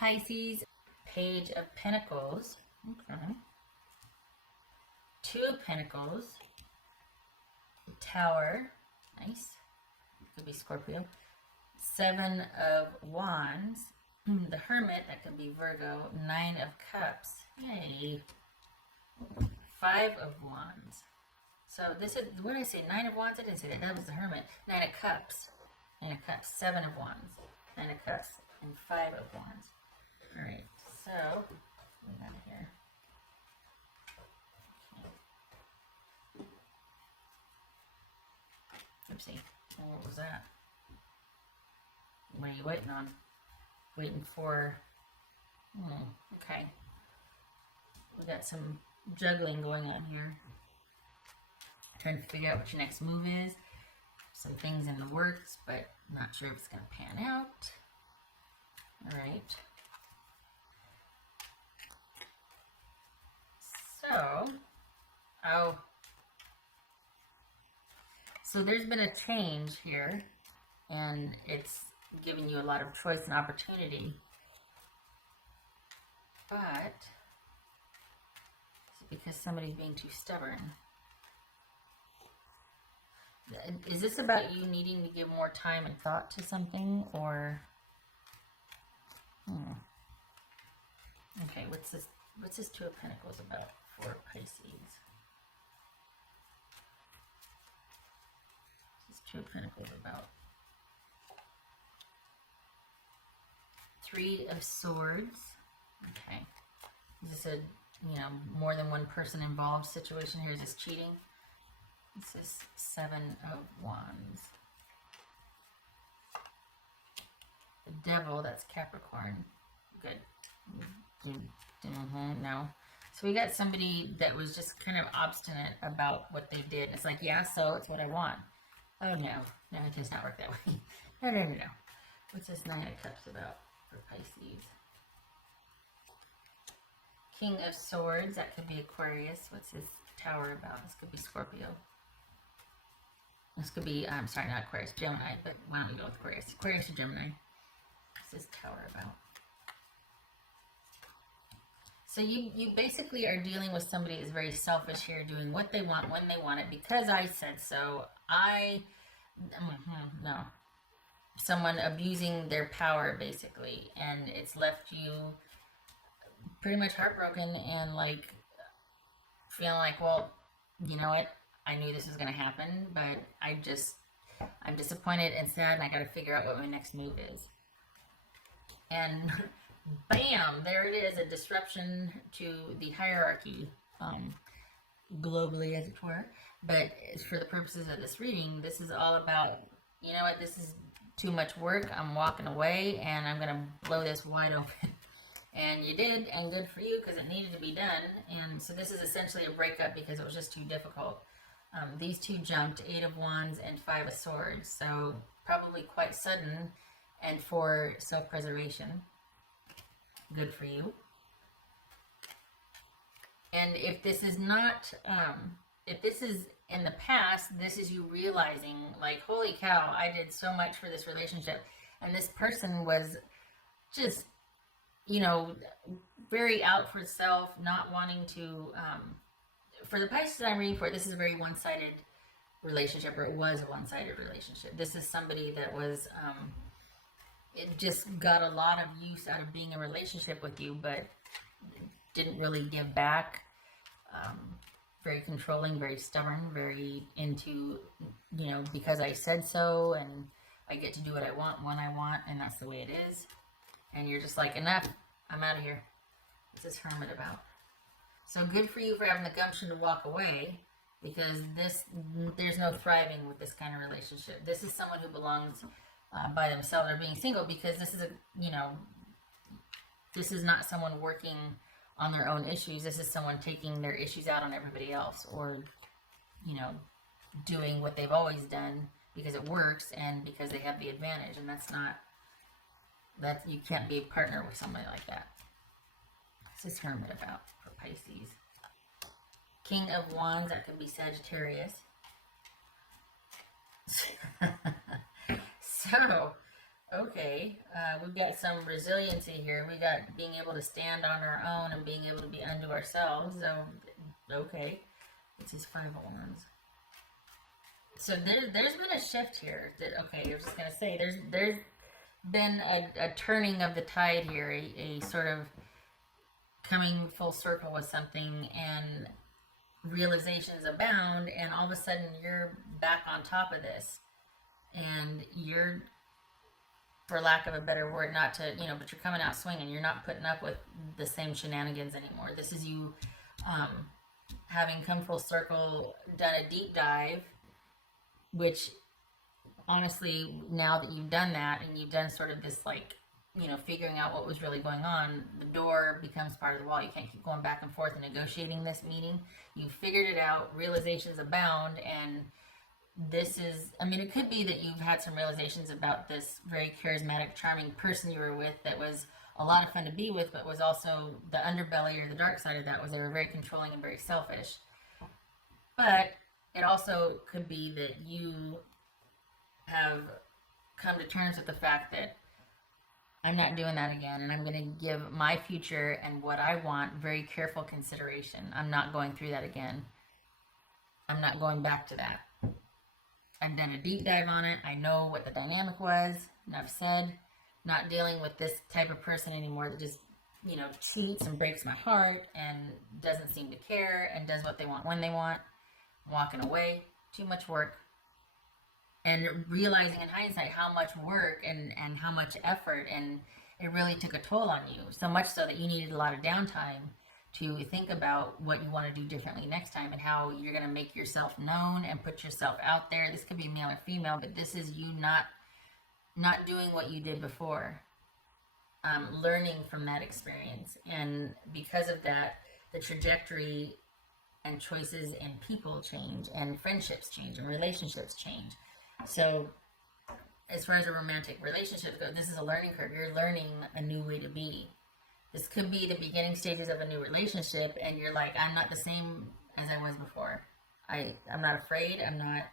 right, Pisces. Page of Pentacles. Okay. Two of Pentacles. Tower. Nice. Could be Scorpio. Seven of Wands. The Hermit. That could be Virgo. Nine of Cups. Yay. Five of Wands. So this is, what did I say? Nine of Wands? I didn't say that. That was the Hermit. Nine of Cups. Nine of Cups. Seven of Wands. Nine of Cups. And Five of Wands. Alright, so, we got it here. Okay. Oopsie. Oh, what was that? What are you waiting on? Waiting for... okay. We got some juggling going on here. Trying to figure out what your next move is. Some things in the works, but not sure if it's going to pan out. Alright. So there's been a change here, and it's giving you a lot of choice and opportunity. But it's because somebody's being too stubborn. Is this about you needing to give more time and thought to something, or... Okay, what's this Two of Pentacles about for Pisces? What's this Two of Pentacles about? Three of Swords. Okay. Is this a, more than one person involved situation here? Is this cheating? This is Seven of Wands. The Devil, that's Capricorn. Good. No. So we got somebody that was just kind of obstinate about what they did. It's like, yeah, so it's what I want. Oh, no. No, it does not work that way. No. What's this Nine of Cups about for Pisces? King of Swords, that could be Aquarius. What's this Tower about? This could be Scorpio. This could be, sorry, not Aquarius, Gemini, but why don't we go with Aquarius? Aquarius or Gemini? What's this Tower about? So you basically are dealing with somebody that's very selfish here, doing what they want, when they want it, because I said so. No. Someone abusing their power, basically, and it's left you pretty much heartbroken and, like, feeling like, well, you know what? I knew this was going to happen, but I'm disappointed and sad, and I got to figure out what my next move is. And bam, there it is, a disruption to the hierarchy, globally, as it were. But for the purposes of this reading, this is all about, you know what, this is too much work, I'm walking away, and I'm going to blow this wide open. And you did, and good for you, because it needed to be done. And so this is essentially a breakup because it was just too difficult. These two jumped, Eight of Wands and Five of Swords, so probably quite sudden, and for self-preservation. Good for you. And if this is not, if this is in the past, this is you realizing, like, holy cow, I did so much for this relationship, and this person was just, very out for self, not wanting to, for the Pisces I'm reading for, this is a very one-sided relationship, or it was a one-sided relationship. This is somebody that was, it just got a lot of use out of being in a relationship with you, but didn't really give back. Very controlling, very stubborn, very into, because I said so, and I get to do what I want when I want, and that's the way it is. And you're just like, enough, I'm out of here. What's this Hermit about? So good for you for having the gumption to walk away, because there's no thriving with this kind of relationship. This is someone who belongs by themselves or being single, because this is this is not someone working on their own issues. This is someone taking their issues out on everybody else, or, doing what they've always done because it works and because they have the advantage. And you can't be a partner with somebody like that. What's this Hermit about for Pisces? King of Wands, that could be Sagittarius. So, Okay, we've got some resiliency here. We got being able to stand on our own and being able to be unto ourselves. So, okay, it's these 5 of Wands. So there's been a shift here. Okay, you're just gonna say there's been a turning of the tide here, a sort of coming full circle with something, and realizations abound, and all of a sudden you're back on top of this, and you're, for lack of a better word, not to, but you're coming out swinging. You're not putting up with the same shenanigans anymore. This is you having come full circle, done a deep dive, which honestly, now that you've done that and you've done sort of this, like, figuring out what was really going on, the door becomes part of the wall. You can't keep going back and forth and negotiating this meeting. You figured it out, realizations abound, and this is, it could be that you've had some realizations about this very charismatic, charming person you were with that was a lot of fun to be with, but was also the underbelly or the dark side of that was they were very controlling and very selfish. But it also could be that you have come to terms with the fact that I'm not doing that again, and I'm going to give my future and what I want very careful consideration. I'm not going through that again. I'm not going back to that. I've done a deep dive on it. I know what the dynamic was. Enough said. Not dealing with this type of person anymore that just, cheats and breaks my heart and doesn't seem to care and does what they want when they want. Walking away. Too much work. And realizing in hindsight how much work and how much effort, and it really took a toll on you. So much so that you needed a lot of downtime to think about what you want to do differently next time and how you're going to make yourself known and put yourself out there. This could be male or female, but this is you not doing what you did before. Learning from that experience. And because of that, the trajectory and choices and people change, and friendships change, and relationships change. So, as far as a romantic relationship goes, this is a learning curve. You're learning a new way to be. This could be the beginning stages of a new relationship, and you're like, I'm not the same as I was before. I'm not afraid. I'm not.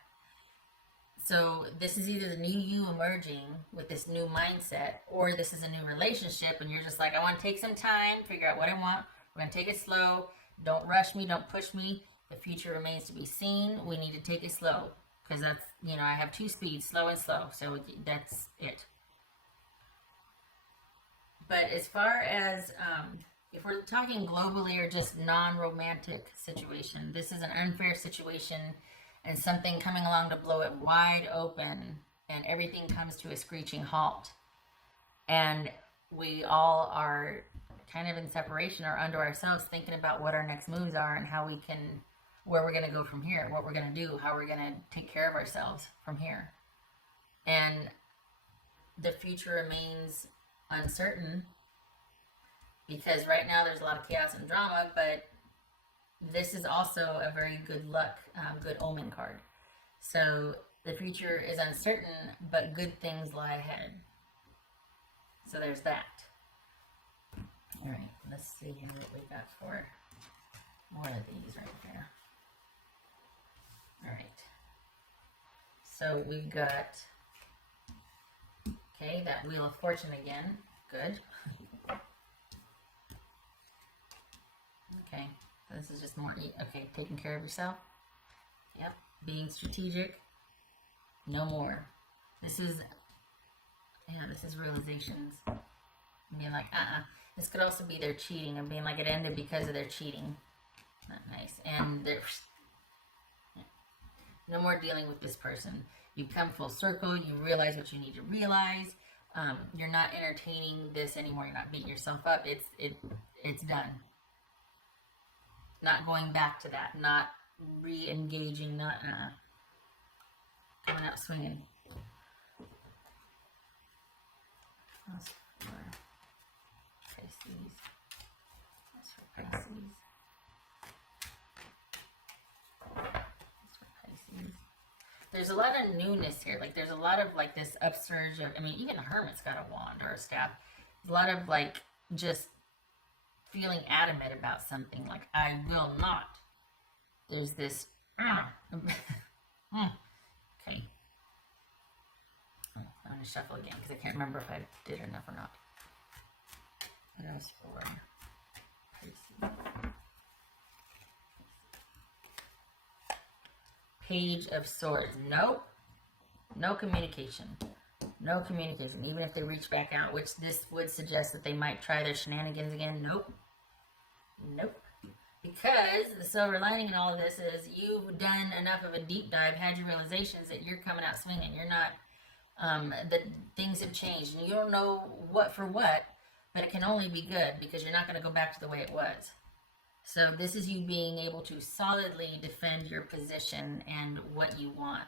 So, this is either the new you emerging with this new mindset, or this is a new relationship, and you're just like, I want to take some time, figure out what I want. We're going to take it slow. Don't rush me. Don't push me. The future remains to be seen. We need to take it slow. Because that's, I have 2 speeds, slow and slow. So that's it. But as far as, if we're talking globally or just non-romantic situation, this is an unfair situation and something coming along to blow it wide open, and everything comes to a screeching halt. And we all are kind of in separation or unto ourselves, thinking about what our next moves are and how we can, where we're going to go from here, what we're going to do, how we're going to take care of ourselves from here. And the future remains uncertain because right now there's a lot of chaos and drama, but this is also a very good luck, good omen card. So the future is uncertain, but good things lie ahead. So there's that. All right, let's see here what we got for more of these right there. All right. So we've got, okay, that Wheel of Fortune again. Good. Okay. So this is just more, okay, taking care of yourself. Yep. Being strategic. No more. This is, this is realizations. Being like, This could also be their cheating and being like it ended because of their cheating. Not nice. And there's no more dealing with this person. You come full circle. You realize what you need to realize. You're not entertaining this anymore. You're not beating yourself up. It's done. Not going back to that. Not re-engaging. Not coming out swinging. That's for Pisces. That's for Pisces. There's a lot of newness here. Like, there's a lot of, like, this upsurge of, even the Hermit's got a wand or a staff. There's a lot of, like, just feeling adamant about something. Like, I will not. There's this, okay. I'm going to shuffle again because I can't remember if I did enough or not. What else for Pisces? Page of Swords. Nope. No communication. No communication. Even if they reach back out, which this would suggest that they might try their shenanigans again. Nope. Nope. Because the silver lining in all of this is you've done enough of a deep dive, had your realizations that you're coming out swinging. You're not, that things have changed. And you don't know what for what, but it can only be good because you're not going to go back to the way it was. So this is you being able to solidly defend your position and what you want.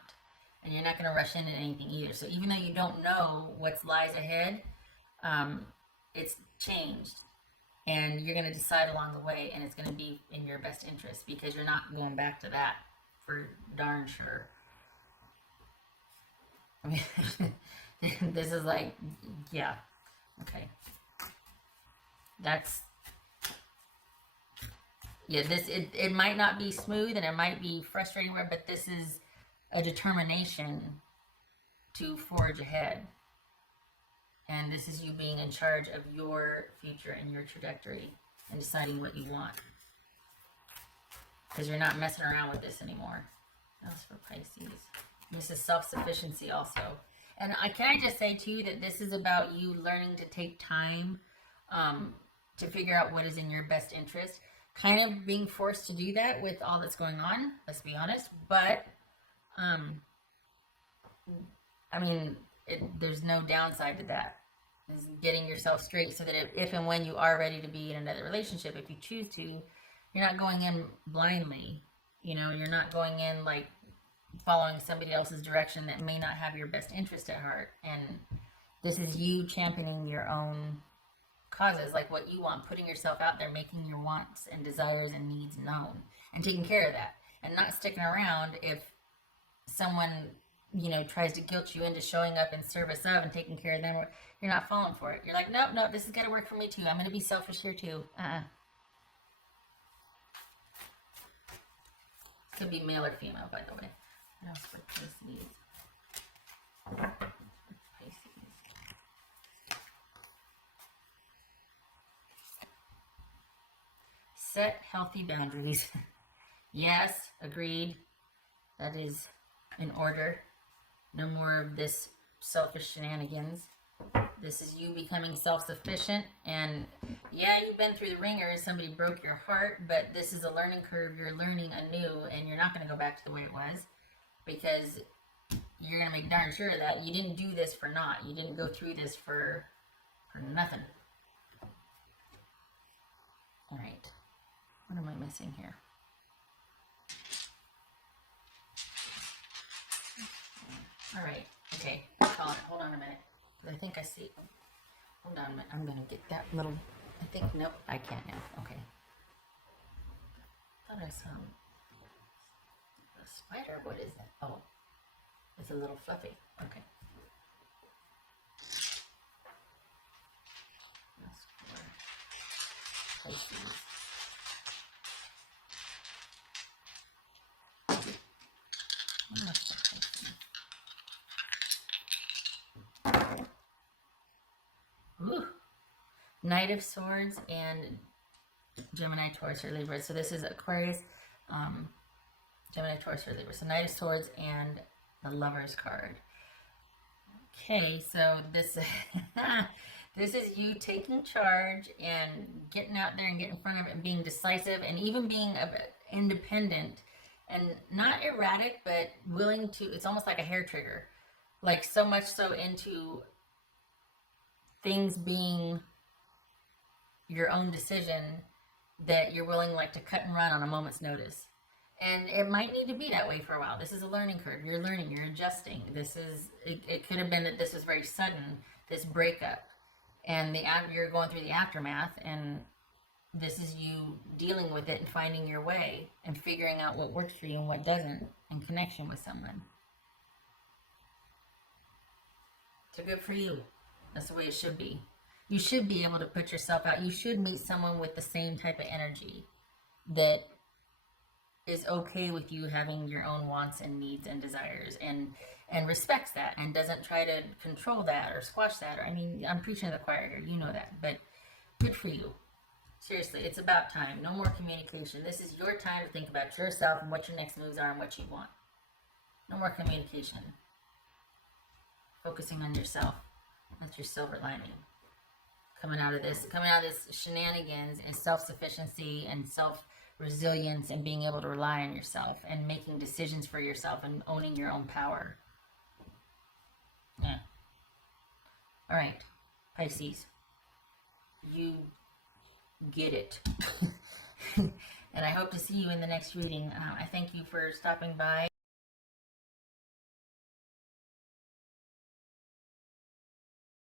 And you're not going to rush into anything either. So even though you don't know what lies ahead, it's changed. And you're going to decide along the way, and it's going to be in your best interest because you're not going back to that for darn sure. I mean, this is like, yeah, okay. That's, yeah, this, it might not be smooth and it might be frustrating, but this is a determination to forge ahead. And this is you being in charge of your future and your trajectory and deciding what you want. Because you're not messing around with this anymore. That was for Pisces. This is self-sufficiency also. And can I just say too that this is about you learning to take time to figure out what is in your best interest. Kind of being forced to do that with all that's going on, let's be honest. But, I mean, there's no downside to that. Is getting yourself straight so that if and when you are ready to be in another relationship, if you choose to, you're not going in blindly. You know, you're not going in like following somebody else's direction that may not have your best interest at heart. And this is you championing your own causes, like what you want, putting yourself out there, making your wants and desires and needs known, and taking care of that, and not sticking around if someone, you know, tries to guilt you into showing up in service of and taking care of them. You're not falling for it. You're like, nope, nope, this has got to work for me too. I'm going to be selfish here too. Could be male or female, by the way. What else for Pisces? Set healthy boundaries. Yes, agreed. That is in order. No more of this selfish shenanigans. This is you becoming self-sufficient. And yeah, you've been through the ringer and somebody broke your heart, but this is a learning curve. You're learning anew, and you're not going to go back to the way it was, because you're going to make darn sure that you didn't do this for naught. You didn't go through this for nothing. All right. What am I missing here? All right. Okay. Hold on a minute. I think I see. Hold on a minute. I'm going to get that little. I think. Nope. I can't now. Okay. Thought I saw a spider. What is that? Oh. It's a little fluffy. Okay. That's for Pisces. Ooh. Knight of Swords and Gemini, Taurus, or Libra. So this is Aquarius, Gemini, Taurus, or Libra. So Knight of Swords and the Lover's card. Okay, so this this is you taking charge and getting out there and getting in front of it and being decisive and even being independent and not erratic, but willing to. It's almost like a hair trigger, like so much so into things being your own decision that you're willing like to cut and run on a moment's notice. And it might need to be that way for a while. This is a learning curve. You're learning, you're adjusting. This is, it could have been that this was very sudden, this breakup, and you're going through the aftermath, and this is you dealing with it and finding your way and figuring out what works for you and what doesn't in connection with someone. So good for you. That's the way it should be. You should be able to put yourself out. You should meet someone with the same type of energy that is okay with you having your own wants and needs and desires, and and respects that and doesn't try to control that or squash that. Or, I mean, I'm preaching to the choir here, you know that, but good for you. Seriously, it's about time. No more communication. This is your time to think about yourself and what your next moves are and what you want. No more communication. Focusing on yourself. That's your silver lining. Coming out of this shenanigans and self-sufficiency and self-resilience and being able to rely on yourself and making decisions for yourself and owning your own power. Yeah. All right, Pisces. You get it. And I hope to see you in the next reading. I thank you for stopping by.